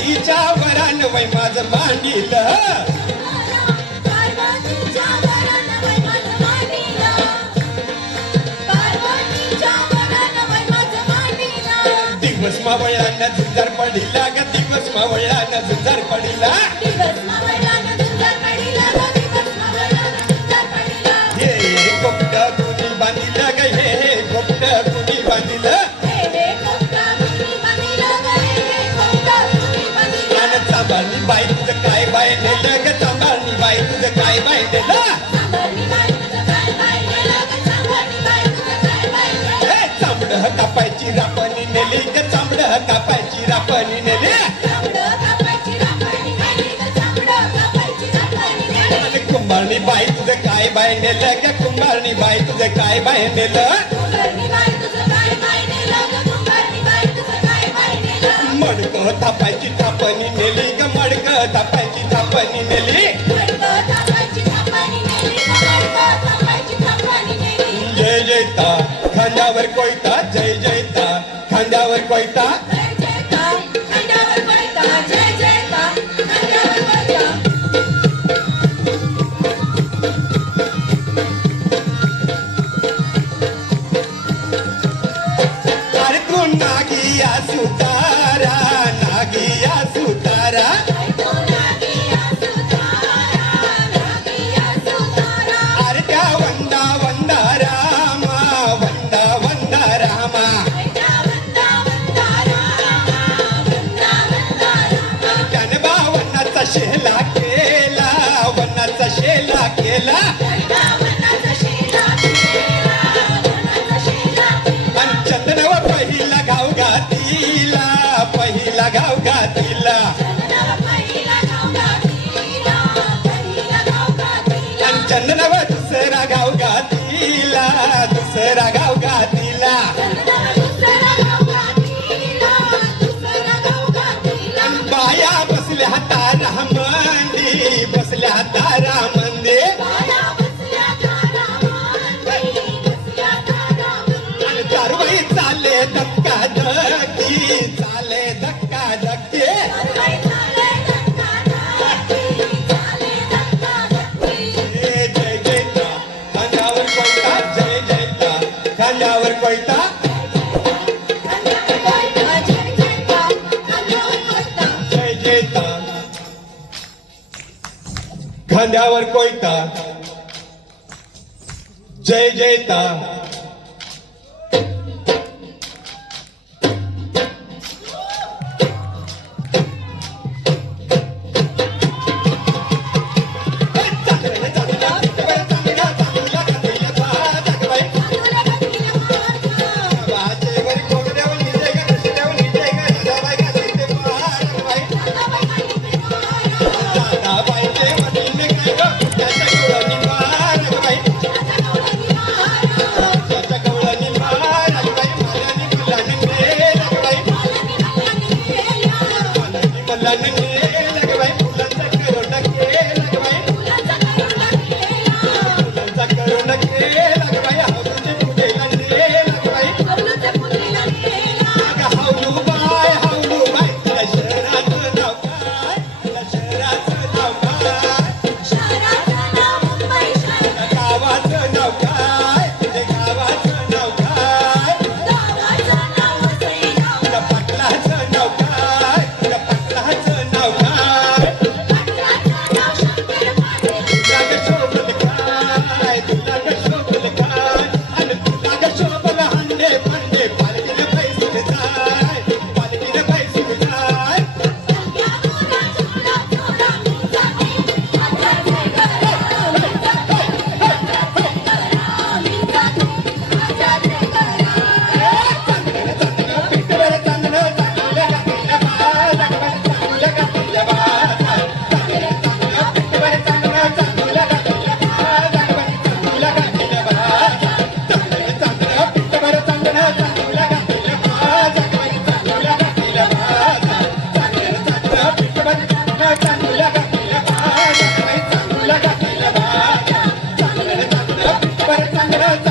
तिच्या वरान वय माझ मांडिल. दिवस मावळ्यांना झुंजार पडिला ग दिवस मावळ्यांना झुंजार पडिला. हे कोपट कुणी बांधिला ग हे कोपट कुणी बांधिला. कुंभारणी बाई तुझे काय बाय नेलं? ग कुंभारणी बाई तुझे काय बाय नेलं? मडक थापायची थापणी नेली ग मडक थापायची थापणी नेली. जय जयता खांद्यावर कोयता जय जयता खांद्यावर कोयता पहिला गाव गातीला. चंदन नवा दुसरा गाव गातीला दुसरा गाव गातीला. बाया बसल्या तारा मंदी बसल्या तारा मंदी कारवाई चालले धक्का धक्की वैताग खांद्यावर कोयता. जय जयता ಚಂದ್ರ